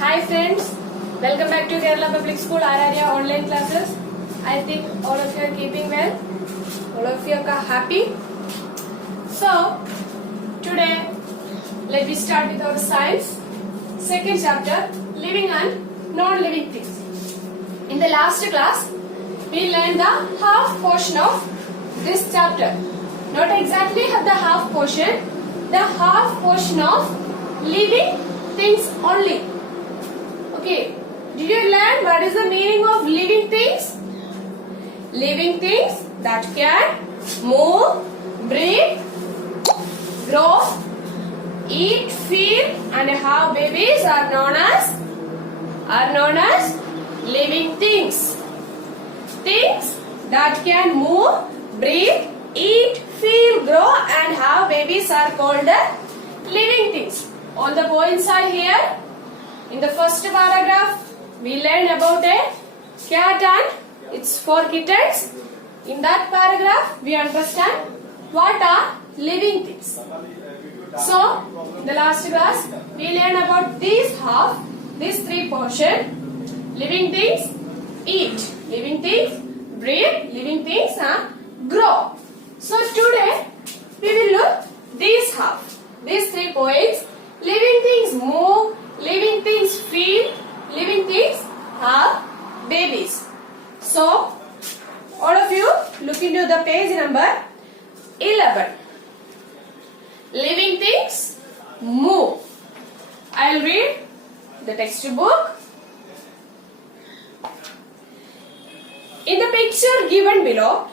Hi friends, welcome back to Kerala Public School RRA online classes. I think all of you are keeping well. All of you are happy. So today let me start with our science second chapter, living and non-living things. In the last class we learned the half portion of this chapter. Not exactly the half portion, the half portion of living things only. Okay, did you learn what is the meaning of living things? Living things that can move, breathe, grow, eat, feed and have babies are known as living things. Things that can move, breathe, eat, feel, grow and have babies are called living things. All the points are here. In the first paragraph, we learned about a cat and its 4 kittens. In that paragraph, we understand what are living things. So, in the last class, we learned about these 3 portions. Living things, eat. Living things, breathe. Living things, and grow. So, today, we will look these 3 points. Living things move, living things feed, living things have babies. So, all of you look into the page number 11. Living things move. I'll read the textbook. In the picture given below,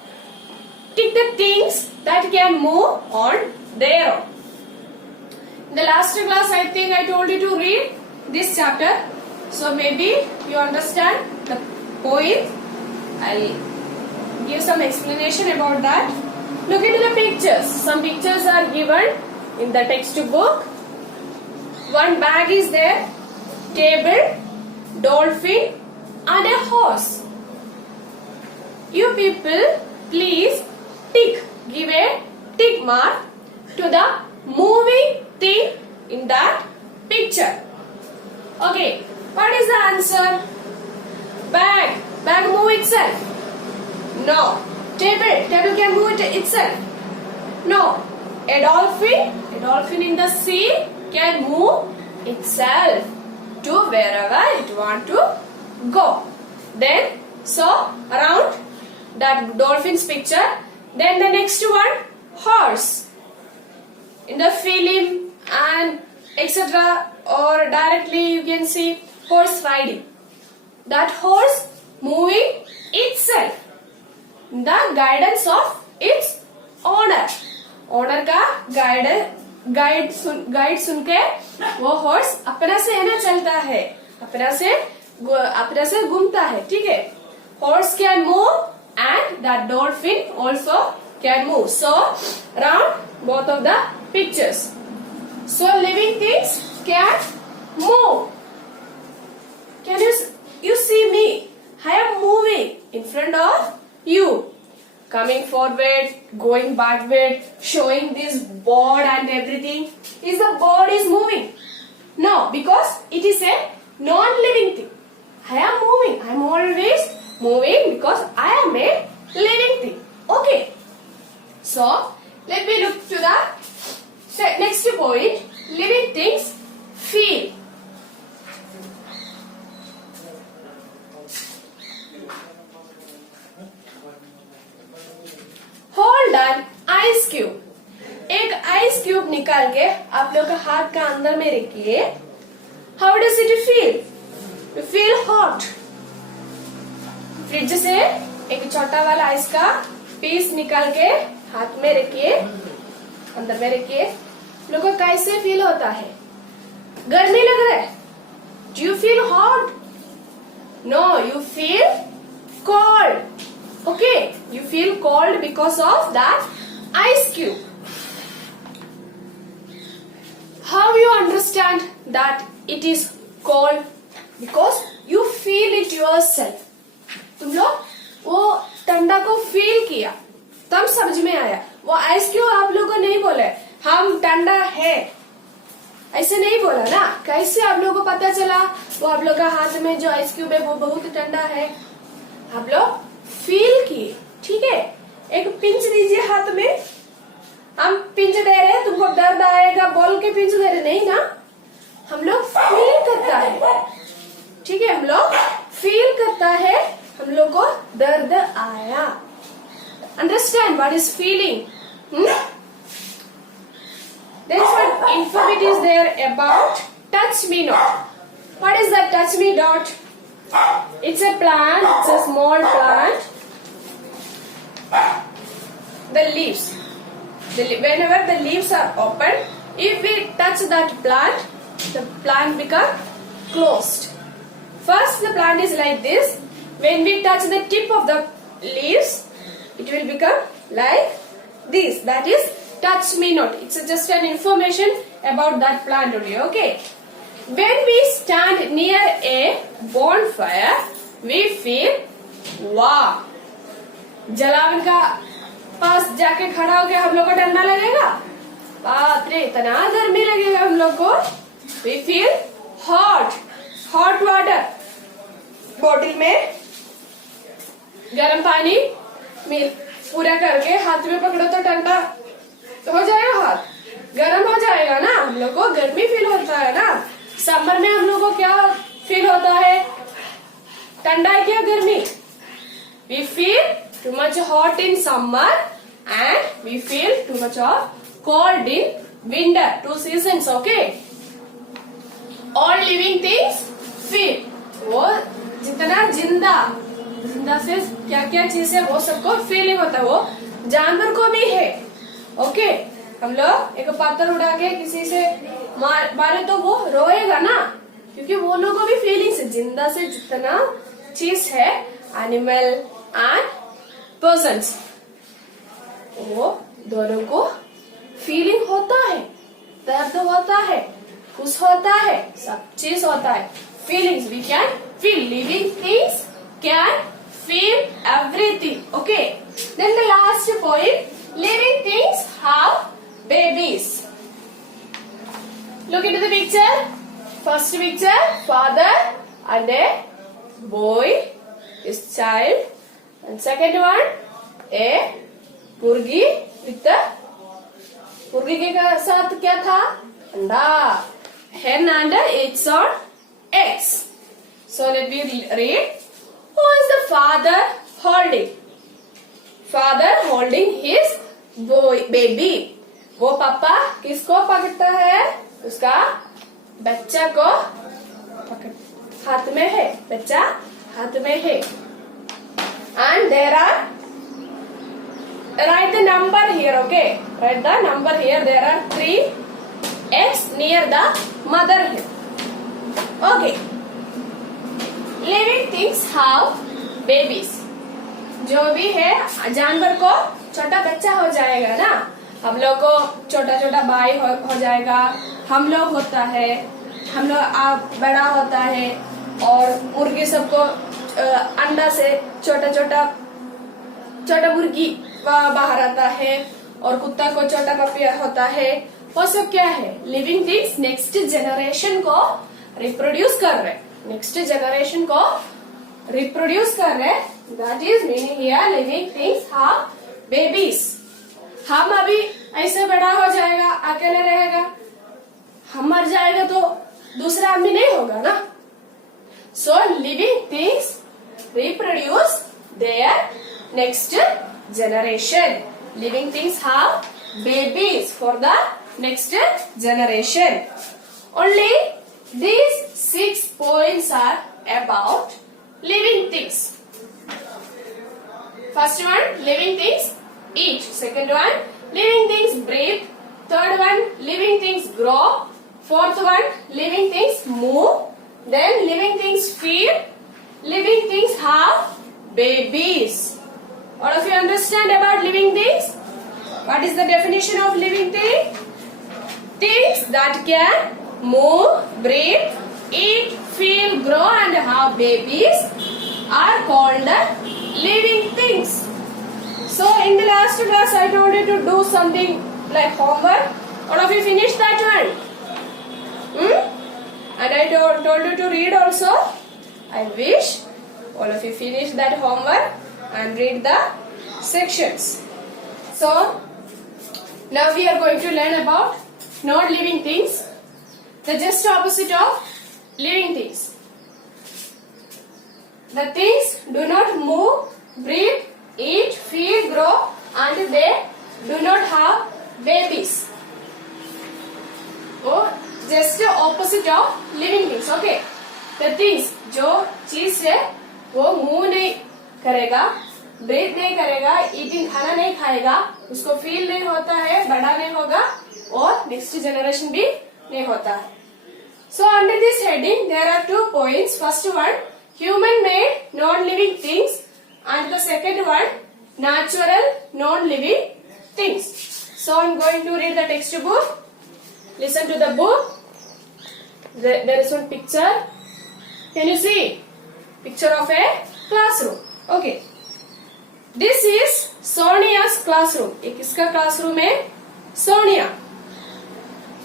tick the things that can move on their own. In the last class, I think I told you to read this chapter. So maybe you understand the point. I'll give some explanation about that. Look into the pictures. Some pictures are given in the textbook. One bag is there, table, dolphin and a horse. You people please give a tick mark to the moving thing in that picture. Okay, what is the answer? Bag move itself? No. Table can move itself? No. A dolphin in the sea can move itself to wherever it want to go. Then, so around that dolphin's picture, then the next one, horse. In the film and etc. or directly you can see horse riding. That horse moving itself. The guidance of its owner. Owner का guide सुन के वो horse अपना से है ना चलता है, अपना से घूमता है, ठीक है? Horse can move and that dolphin also can move. So around both of the pictures. So living things can move. Can you see me? I am moving in front of you. Coming forward, going backward, showing this board and everything. Is the board is moving? No, because it is a non-living thing. I am moving. I am always moving because I am a living thing. Okay. So, let me look to the next point. Living things feel. Hold an ice cube. एक ice cube निकाल के आप लोग का हाथ का अंदर में रखिए. How does it feel? You feel hot. Fridge से एक छोटा वाला आइस का पीस निकाल के हाथ में रखिए, अंदर में रखिए. लोगों को कैसे फील होता है? गर्मी लग रहा है? Do you feel hot? No, you feel cold. Okay, you feel cold because of that ice cube. How you understand that it is cold? Because you feel it yourself. तुम लोग वो ठंडा को फील किया, तब समझ में आया. वो आइस क्यूब आप लोगों को नहीं बोले हम ठंडा है, ऐसे नहीं बोला ना. कैसे आप लोगों को पता चला वो आप लोग का हाथ में जो आइस क्यूब है वो बहुत ठंडा है, आप लोग फील किए, ठीक है। एक पिंच दीजिए हाथ में, हम पिंच दे रहे हैं, तुमको दर्द आएगा बोल के पिंच दे रहे नहीं ना, हम लोग फील करता है, ठीक है, हम लोग फील करता है, हम लोग को दर्द आया। Understand what is feeling? That's what info it is there about touch me not. What is that touch me not? It's a plant, it's a small plant. The leaves. Whenever the leaves are open, if we touch that plant, the plant become closed. First the plant is like this. When we touch the tip of the leaves, it will become like this. That is touch me not. It's just an information about that plant only, okay? When we stand near a bonfire, we feel wow. जलावन का पास जाके खड़ा होके हम लोग को डरना लगेगा, बाप रे इतना गर्मी लगेगा हम लोग को। We feel hot water. Bottle में गर्म पानी पूरा करके हाथ में पकड़ो तो ठंडा हो जाएगा, हाथ गर्म हो जाएगा ना, हम लोग को गर्मी फील होता है ना। समर में हम लोग को क्या फील होता है, ठंडा है क्या गर्मी? We feel too much hot in summer and we feel too much of cold in winter. 2 seasons, okay? All living things feel. वो जितना जिंदा से क्या क्या चीज है वो सबको फीलिंग होता है, वो जानवर को भी है, ओके। हम लोग एक पत्थर उड़ा के किसी से मारे तो वो रोएगा ना, क्योंकि वो लोगों को भी फीलिंग्स है। जिंदा से जितना चीज है, एनिमल एंड पर्सन्स, वो दोनों को फीलिंग होता है, दर्द होता है, खुश होता है, सब चीज होता है। Feelings we can feel, living things can feel everything, okay? Then the last point, living things have babies. Look into the picture. First picture, father and a boy, his child, and second one, a मुर्गी with the मुर्गी के साथ क्या था, अंडा, hen and its on eggs. So let me read. Who is the father holding? Father holding his baby. वो पापा किसको पकड़ता है? उसका बच्चा को पकड़, हाथ में है, बच्चा हाथ में है। And there are, write the number here, okay? Write the number here. There are 3 eggs near the mother here, okay? Living things have babies. जो भी है जानवर को छोटा बच्चा हो जाएगा ना, हम लोग को छोटा छोटा भाई हो जाएगा, हम लोग होता है, हम लोग बड़ा होता है, और मुर्गी सबको अंडा से छोटा मुर्गी बाहर आता है, और कुत्ता को छोटा पपी होता है। वो सब क्या है, लिविंग थिंग्स नेक्स्ट जनरेशन को रिप्रोड्यूस कर रहे, नेक्स्ट जनरेशन को रिप्रोड्यूस कर रहे। That is meaning here living things have babies. हम अभी ऐसे बड़ा हो जाएगा, अकेले रहेगा, हम मर जाएगा तो दूसरा आदमी नहीं होगा ना। So living things reproduce their next generation. Living things have babies for the next generation. Only these 6 points are about living things. First one, living things eat. Second one, living things breathe. Third one, living things grow. Fourth one, living things move. Then living things feed. Living things have babies. All of you understand about living things? What is the definition of living thing? Things that can move, breathe, eat, feel, grow and have babies are called living things. So in the last class I told you to do something like homework. All of you finished that one? and I told you to read also. I wish all of you finish that homework and read the sections. So now we are going to learn about non-living things, the just opposite of living things. The things do not move, breathe, eat, feed, grow, and they do not have babies. Oh, just the opposite of living things. Okay. The things, जो चीज है वो move नहीं करेगा, breathe नहीं करेगा, eating खाना नहीं खाएगा, उसको फील नहीं होता है, बड़ा नहीं होगा और नेक्स्ट जनरेशन भी नहीं होता है. So under this heading there are 2 points. First one, human made non-living things, and the second one, natural non-living things. So I am going to read the textbook. Listen to the book. There is one picture. Can you see? Picture of a classroom. Okay. This is Sonia's classroom. ये किसका classroom है? Sonia.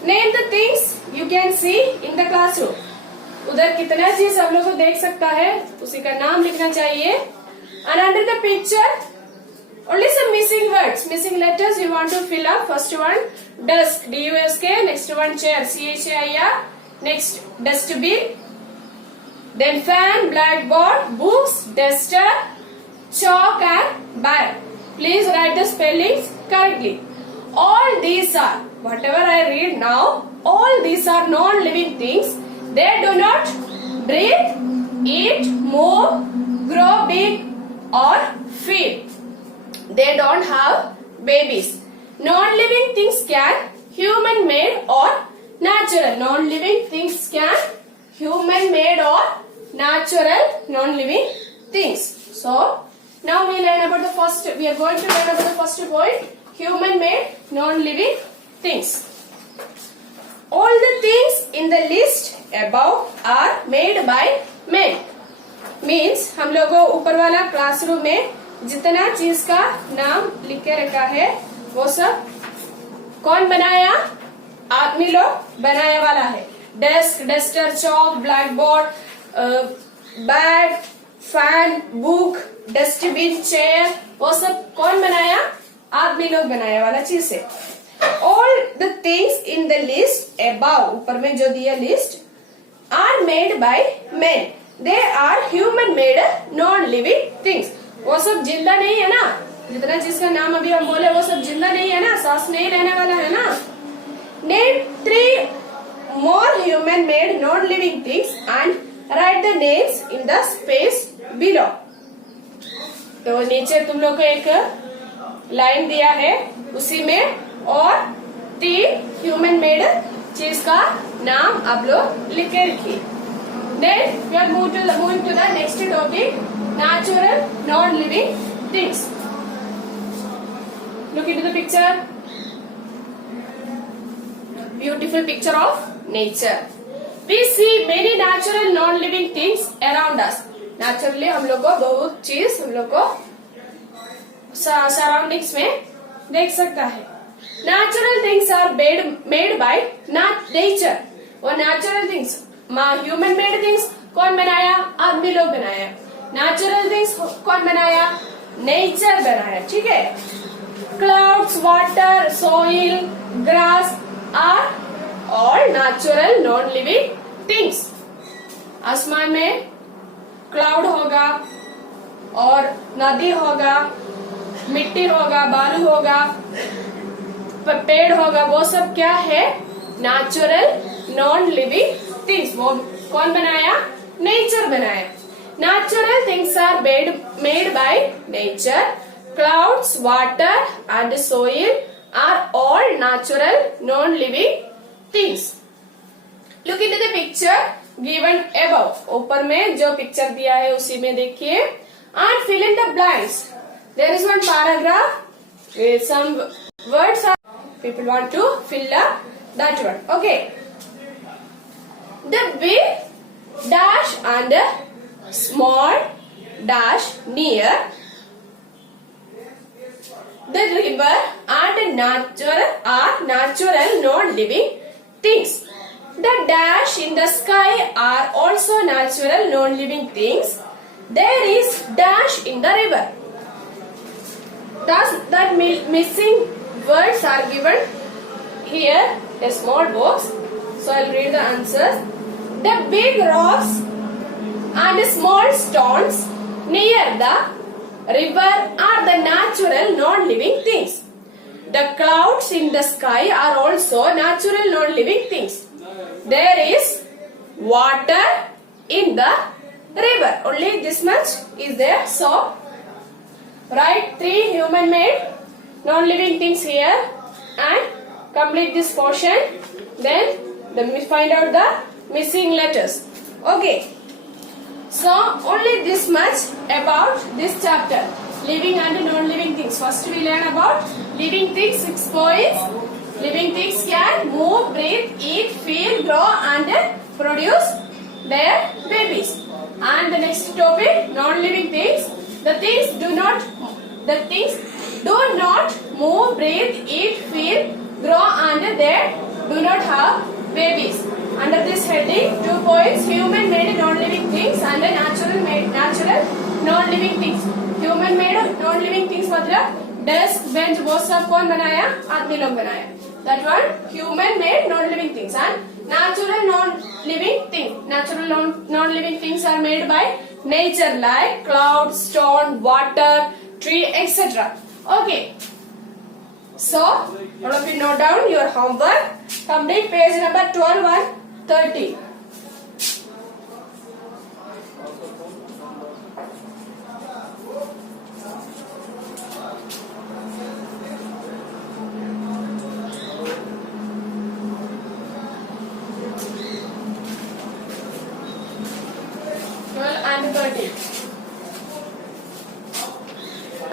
Name the things you can see in the classroom. उधर कितना चीज सब लोग को देख सकता है, उसी का नाम लिखना चाहिए. And under the picture, only some missing words, missing letters you want to fill up. First one, desk, D-U-S-K. Next one, chair, C-H-A-I-R. Next, dustbin. Then fan, blackboard, books, duster, chalk and bag. Please write the spellings correctly. All these are, whatever I read now, all these are non-living things. They do not breathe, eat, move, grow big or feed. They don't have babies. Non-living things can human made or natural. Non-living things can human made or natural non-living things. So now we learn about the first. We are going to learn about the first point: human made non-living things. All the things in the list above are made by men. Means हम लोगों ऊपर वाला classroom में जितना चीज का नाम लिख के रखा है वो सब कौन बनाया? आदमी लोग बनाने वाला है. Desk, duster, chalk, black board, bag, fan, book, dustbin, chair, वो सब कौन बनाया? आदमी लोग बनाने वाला चीज है. All the things in the list above, ऊपर में जो दिया list, are made by men. They are human made non-living things. वो सब जिंदा नहीं है ना, जितना जिसका नाम अभी हम बोले वो सब जिंदा नहीं है ना, सांस नहीं रहने वाला है ना. Name 3 more human made non-living things and write the names in the space below. तो नीचे तुम लोग को एक लाइन दिया है, उसी में और 3 ह्यूमन मेड चीज का नाम आप लोग लिख के रखिए. Then we are moving to the next topic, natural non-living things. Look into the picture. Beautiful picture of nature. We see many natural non-living things around us. Naturally हम लोग को बहुत चीज हम लोग को सराउंडिंग्स में देख सकता है. Natural things are made by nature. और natural things, human made things कौन बनाया? आदमी लोग बनाया. Natural things कौन बनाया? Nature बनाया. ठीक है. Clouds, water, soil, grass are all natural non-living things. आसमान में क्लाउड होगा और नदी होगा, मिट्टी होगा, बालू होगा, पेड़ होगा, वो सब क्या है? Natural non living things. वो कौन बनाया? नेचर बनाया. Natural things are made by nature. Clouds, water and soil are all natural non living things. Look into the picture given above. ऊपर में जो पिक्चर दिया है उसी में देखिए and fill in the blanks. There is one paragraph with some words. People want to fill up that one. Okay. The big dash and the small dash near the river and nature are natural non-living things. The dash in the sky are also natural non-living things. There is dash in the river. Thus, that missing words are given here, a small box. So, I'll read the answers. The big rocks and small stones near the river are the natural non-living things. The clouds in the sky are also natural non-living things. There is water in the river. Only this much is there. So, write 3 human-made non-living things here and complete this portion. Then find out the missing letters. Okay. So, only this much about this chapter. Living and non-living things. First we learn about living things, 6 points. Living things can move, breathe, eat, feel, grow and produce their babies. And the next topic, non-living things. The things do not move, breathe, eat, feel, grow and they do not have babies. Under this heading, 2 points, human-made non-living things and natural non-living things. Human-made non-living things मतलब desk, bench, वो सब कौन बनाया? आदमी लोग बनाया. That one, human-made non-living things and natural non-living things. Natural non-living things are made by nature like cloud, stone, water, tree, etc. Okay. So, all of you note down your homework. Complete page number 12 and 30. And 30.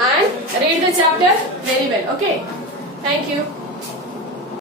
And read the chapter very well. Okay. Thank you.